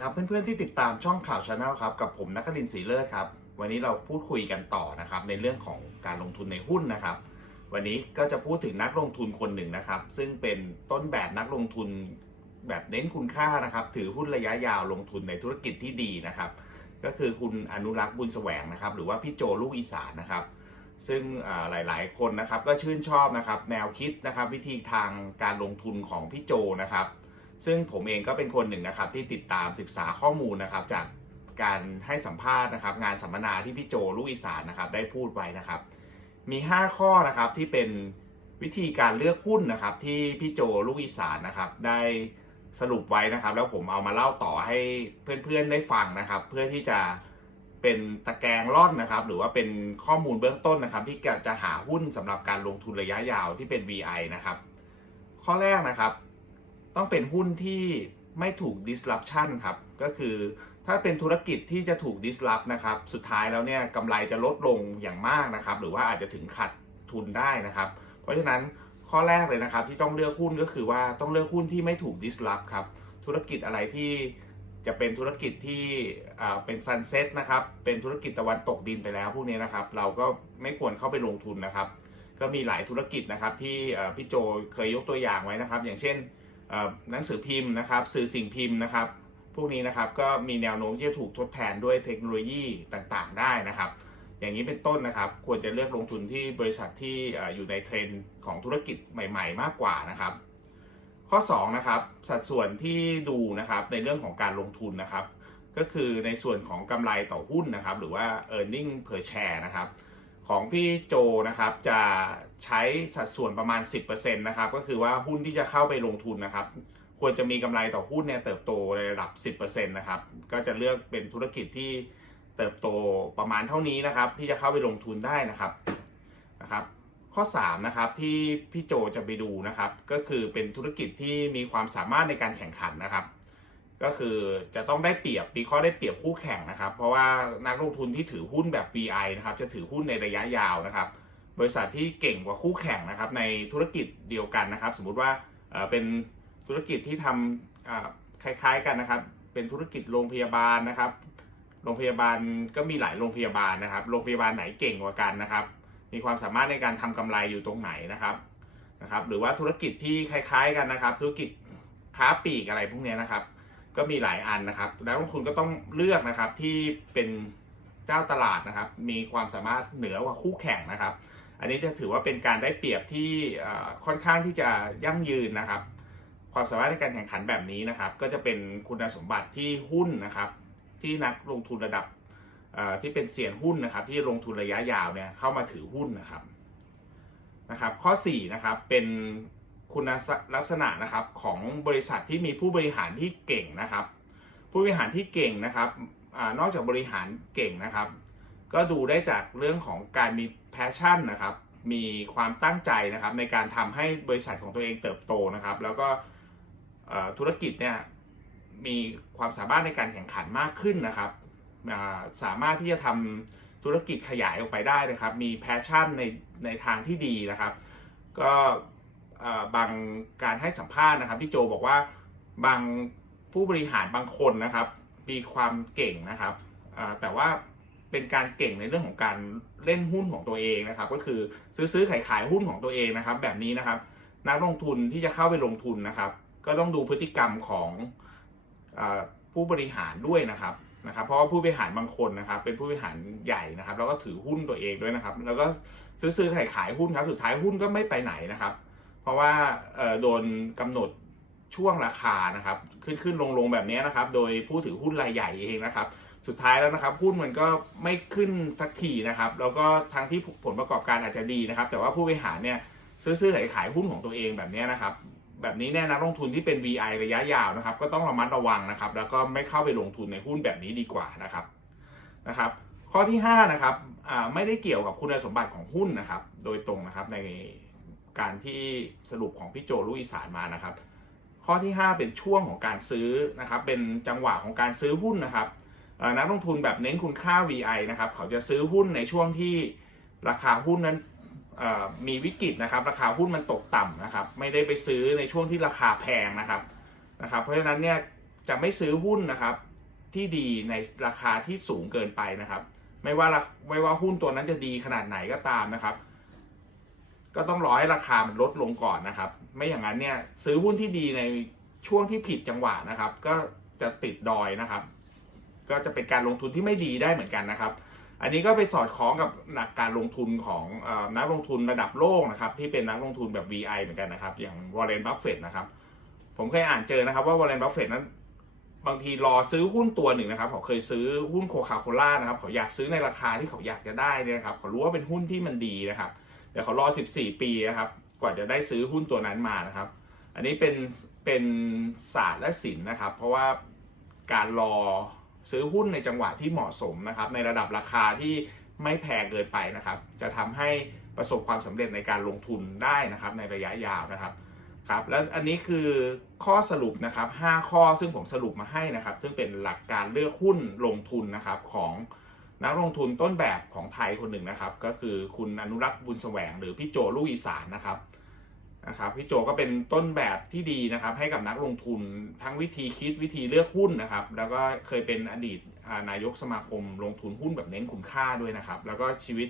ครับเพื่อนๆที่ติดตามช่องข่าวชาแนลครับกับผมนักลินทร์ศรีเลิศครับวันนี้เราพูดคุยกันต่อนะครับในเรื่องของการลงทุนในหุ้นนะครับ วันนี้ก็จะพูดถึงนักลงทุนคนหนึ่งนะครับ ซึ่งเป็นต้นแบบนักลงทุนแบบเน้นคุณค่านะครับ ถือหุ้นระยะยาวลงทุนในธุรกิจที่ดีนะครับ ก็คือคุณอนุรักษ์บุญแสวงนะครับ หรือว่าพี่โจลูกอีสานนะครับ ซึ่งหลายๆ คนนะครับก็ชื่นชอบนะครับ แนวคิดนะครับ วิธีทางการลงทุนของพี่โจนะครับ ซึ่งผมเองก็เป็นคนหนึ่งนะครับที่ติดตามศึกษาข้อมูลนะครับ จากการให้สัมภาษณ์นะครับ งานสัมมนาที่พี่โจลูกอีสานนะครับ ได้พูดไว้นะครับ มี 5 ข้อนะครับที่เป็นวิธีการเลือกหุ้นนะครับ ที่พี่โจลูกอีสานนะครับ ได้สรุปไว้นะครับ แล้วผมเอามาเล่าต่อให้เพื่อนๆได้ฟังนะครับ เพื่อที่จะเป็นตะแกรงร่อนนะครับ หรือว่าเป็นข้อมูลเบื้องต้นนะครับ ที่จะหาหุ้นสำหรับการลงทุนระยะยาวที่เป็น VI นะครับ ข้อแรกนะครับ ต้องเป็นหุ้นที่ไม่ถูก disruption ครับ ก็คือถ้าเป็นธุรกิจที่จะถูก disrupt นะครับ สุดท้ายแล้วเนี่ยกำไรจะลดลงอย่างมากนะครับ หรือว่าอาจจะถึงขาดทุนได้นะครับ เพราะฉะนั้นข้อแรกเลยนะครับที่ต้องเลือกหุ้นก็คือว่าต้องเลือกหุ้นที่ไม่ถูก disrupt ครับ ธุรกิจอะไรที่จะเป็นธุรกิจที่เป็น sunset นะครับ เป็นธุรกิจตะวันตกดินไปแล้วพวกนี้นะครับ เราก็ไม่ควรเข้าไปลงทุนนะครับ ก็มีหลายธุรกิจนะครับที่พี่โจเคยยกตัวอย่างไว้นะครับ อย่างเช่น หนังสือพิมพ์นะครับสื่อสิ่งพิมพ์นะครับ พวกนี้นะครับก็มีแนวโน้มที่จะถูกทดแทนด้วยเทคโนโลยีต่างๆ ได้นะครับ อย่างนี้เป็นต้นนะครับ ควรจะเลือกลงทุนที่บริษัทที่อยู่ในเทรนด์ของธุรกิจใหม่ ๆ มากกว่านะครับ ข้อ2นะครับสัดส่วนที่ดูนะครับในเรื่องของการลงทุนนะครับ ก็คือในส่วนของกำไรต่อหุ้นนะครับ หรือว่า e a r n i n g per share นะครับ ของพี่โจนะครับจะใช้สัดส่วนประมาณ 10%นะครับก็คือว่าหุ้นที่จะเข้าไปลงทุนนะครับ ควรจะมีกำไรต่อหุ้นเนี่ยเติบโตในระดับ 10%นะครับก็จะเลือกเป็นธุรกิจที่เติบโตประมาณเท่านี้นะครับ ที่จะเข้าไปลงทุนได้นะครับนะครับ ข้อ3นะครับที่พี่โจจะไปดูนะครับ ก็คือเป็นธุรกิจที่มีความสามารถในการแข่งขันนะครับ ก็คือจะต้องได้เปรียบมีข้อได้เปรียบคู่แข่งนะครับ เพราะว่านักลงทุนที่ถือหุ้นแบบ VI นะครับ จะถือหุ้นในระยะยาวนะครับ บริษัทที่เก่งกว่าคู่แข่งนะครับ ในธุรกิจเดียวกันนะครับ สมมุติว่าเป็นธุรกิจที่ทำคล้ายๆกันนะครับ เป็นธุรกิจโรงพยาบาลนะครับ โรงพยาบาลก็มีหลายโรงพยาบาลนะครับ โรงพยาบาลไหนเก่งกว่ากันนะครับ มีความสามารถในการทำกำไรอยู่ตรงไหนนะครับนะครับ หรือว่าธุรกิจที่คล้าย ๆ กันนะครับ ธุรกิจค้าปลีกอะไรพวกนี้นะครับ ก็มีหลายอันนะครับนักลงทุนก็ต้องเลือกนะครับที่เป็นเจ้าตลาดนะครับ มีความสามารถเหนือกว่าคู่แข่งนะครับ อันนี้จะถือว่าเป็นการได้เปรียบที่ค่อนข้างที่จะยั่งยืนนะครับ ความสามารถในการแข่งขันแบบนี้นะครับ ก็จะเป็นคุณสมบัติที่หุ้นนะครับ ที่นักลงทุนระดับที่เป็นเสี่ยงหุ้นนะครับ ที่ลงทุนระยะยาวเนี่ยเข้ามาถือหุ้นนะครับนะครับ ข้อ4นะครับเป็น คุณลักษณะนะครับของบริษัทที่มีผู้บริหารที่เก่งนะครับ ผู้บริหารที่เก่งนะครับอนอกจากบริหารเก่งนะครับ ก็ดูได้จากเรื่องของการมีแพชชั่นนะครับ มีความตั้งใจนะครับ ในการทำให้บริษัทของตัวเองเติบโตนะครับ แล้วก็ธุรกิจเนี่ยมีความสามารถในการแข่งขันมากขึ้นนะครับสามารถที่จะทำธุรกิจขยายออกไปได้นะครับ มีแพชชั่นในในทางที่ดีนะครับ ก็ บางการให้สัมภาษณ์นะครับพี่โจบอกว่าบางผู้บริหารบางคนนะครับ มีความเก่งนะครับแต่ว่าเป็นการเก่งในเรื่องของการเล่นหุ้นของตัวเองนะครับ ก็คือซื้อซื้อขายขายหุ้นของตัวเองนะครับ แบบนี้นะครับ นักลงทุนที่จะเข้าไปลงทุนนะครับ ก็ต้องดูพฤติกรรมของอผู้บริหารด้วยนะครับนะครับ เพราะว่าผู้บริหารบางคนนะครับ เป็นผู้บริหารใหญ่นะครับ แล้วก็ถือหุ้นตัวเองด้วยนะครับ แล้วก็ซื้อซื้อขายขายหุ้นครับ สุดท้ายหุ้นก็ไม่ไปไหนนะครับ เพราะว่าโดนกำหนดช่วงราคานะครับ ขึ้นขึ้นลงลงแบบนี้นะครับ โดยผู้ถือหุ้นรายใหญ่เองนะครับ สุดท้ายแล้วนะครับหุ้นมันก็ไม่ขึ้นสักทีนะครับ แล้วก็ทั้งที่ผลประกอบการอาจจะดีนะครับ แต่ว่าผู้บริหารเนี่ยซื้อขายขายหุ้นของตัวเองแบบนี้นะครับ แบบนี้เนี่ยนักลงทุนที่เป็น VI ระยะยาวนะครับ ก็ต้องระมัดระวังนะครับ แล้วก็ไม่เข้าไปลงทุนในหุ้นแบบนี้ดีกว่านะครับนะครับ ข้อที่5นะครับไม่ได้เกี่ยวกับคุณสมบัติของหุ้นนะครับ โดยตรงนะครับใน การที่สรุปของพี่โจลุอีสานมานะครับ ข้อที่ 5 เป็นช่วงของการซื้อนะครับเป็นจังหวะของการซื้อหุ้นนะครับนักลงทุนแบบเน้นคุณค่า VI นะครับเขาจะซื้อหุ้นในช่วงที่ราคาหุ้นนั้นมีวิกฤตนะครับราคาหุ้นมันตกต่ำนะครับไม่ได้ไปซื้อในช่วงที่ราคาแพงนะครับนะครับเพราะฉะนั้นเนี่ยจะไม่ซื้อหุ้นนะครับที่ดีในราคาที่สูงเกินไปนะครับ ไม่ว่าราไม่ว่าหุ้นตัวนั้นจะดีขนาดไหนก็ตามนะครับ ก็ต้องรอให้ราคามันลดลงก่อนนะครับ ไม่อย่างนั้นเนี่ยซื้อหุ้นที่ดีในช่วงที่ผิดจังหวะนะครับ ก็จะติดดอยนะครับ ก็จะเป็นการลงทุนที่ไม่ดีได้เหมือนกันนะครับ อันนี้ก็ไปสอดคล้องกับหลักการลงทุนของอนักลงทุนระดับโลกนะครับที่เป็นนักลงทุนแบบ VI เหมือนกันนะครับ อย่างวอร์เรนบัฟเฟตนะครับ ผมเคยอ่านเจอนะครับว่าวอร์เรนบัฟเฟตนั้นบางทีรอซื้อหุ้นตัวหนึ่งนะครับเขาเคยซื้อหุ้นโคคาโคล่านะครับเขาอยากซื้อในราคาที่เขาอยากจะได้นี่นะครับเขารู้ว่าเป็นหุ้นที่มันดีนะครับ แต่เขารอ 14 ปีนะครับ กว่าจะได้ซื้อหุ้นตัวนั้นมานะครับ อันนี้เป็นเป็นศาสตร์และศิลป์นะครับ เพราะว่าการรอซื้อหุ้นในจังหวะที่เหมาะสมนะครับ ในระดับราคาที่ไม่แพงเกินไปนะครับ จะทำให้ประสบความสำเร็จในการลงทุนได้นะครับในระยะยาวนะครับครับแล้วอันนี้คือข้อสรุปนะครับ 5 ข้อซึ่งผมสรุปมาให้นะครับ ซึ่งเป็นหลักการเลือกหุ้นลงทุนนะครับของ นักลงทุนต้นแบบของไทยคนหนึ่งนะครับ ก็คือคุณอนุรักษ์บุญแสวง หรือพี่โจลูกอีสานนะครับนะครับพี่โจก็เป็นต้นแบบที่ดีนะครับ ให้กับนักลงทุนทั้งวิธีคิดวิธีเลือกหุ้นนะครับ แล้วก็เคยเป็นอดีตนายกสมาคมลงทุนหุ้นแบบเน้นคุณค่าด้วยนะครับ แล้วก็ชีวิต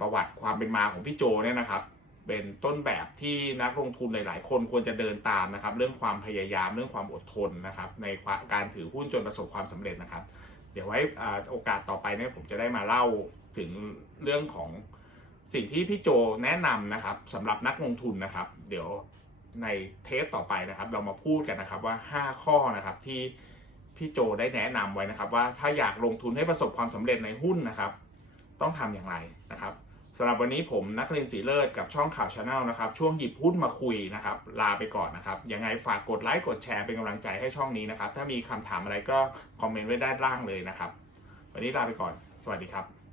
ประวัติความเป็นมาของพี่โจเนี่ยนะครับ เป็นต้นแบบที่นักลงทุนหลาย ๆ คนควรจะเดินตามนะครับ เรื่องความพยายามเรื่องความอดทนนะครับ ในการถือหุ้นจนประสบความสำเร็จนะครับ เดี๋ยวไว้อ่าโอกาสต่อไปเนี่ยผมจะได้มาเล่าถึงเรื่องของสิ่งที่พี่โจแนะนำนะครับสำหรับนักลงทุนนะครับ เดี๋ยวในเทปต่อไปนะครับ เรามาพูดกันนะครับว่า 5 ข้อนะครับที่พี่โจได้แนะนำไว้นะครับ ว่าถ้าอยากลงทุนให้ประสบความสำเร็จในหุ้นนะครับ ต้องทำอย่างไรนะครับ สำหรับวันนี้ผมนักเรียนสีเลิศกับช่องข่าวชาแนลนะครับ ช่วงหยิบหุ้นมาคุยนะครับ ลาไปก่อนนะครับ ยังไงฝากกดไลค์กดแชร์เป็นกำลังใจให้ช่องนี้นะครับ ถ้ามีคำถามอะไรก็คอมเมนต์ไว้ด้านล่างเลยนะครับ วันนี้ลาไปก่อน สวัสดีครับ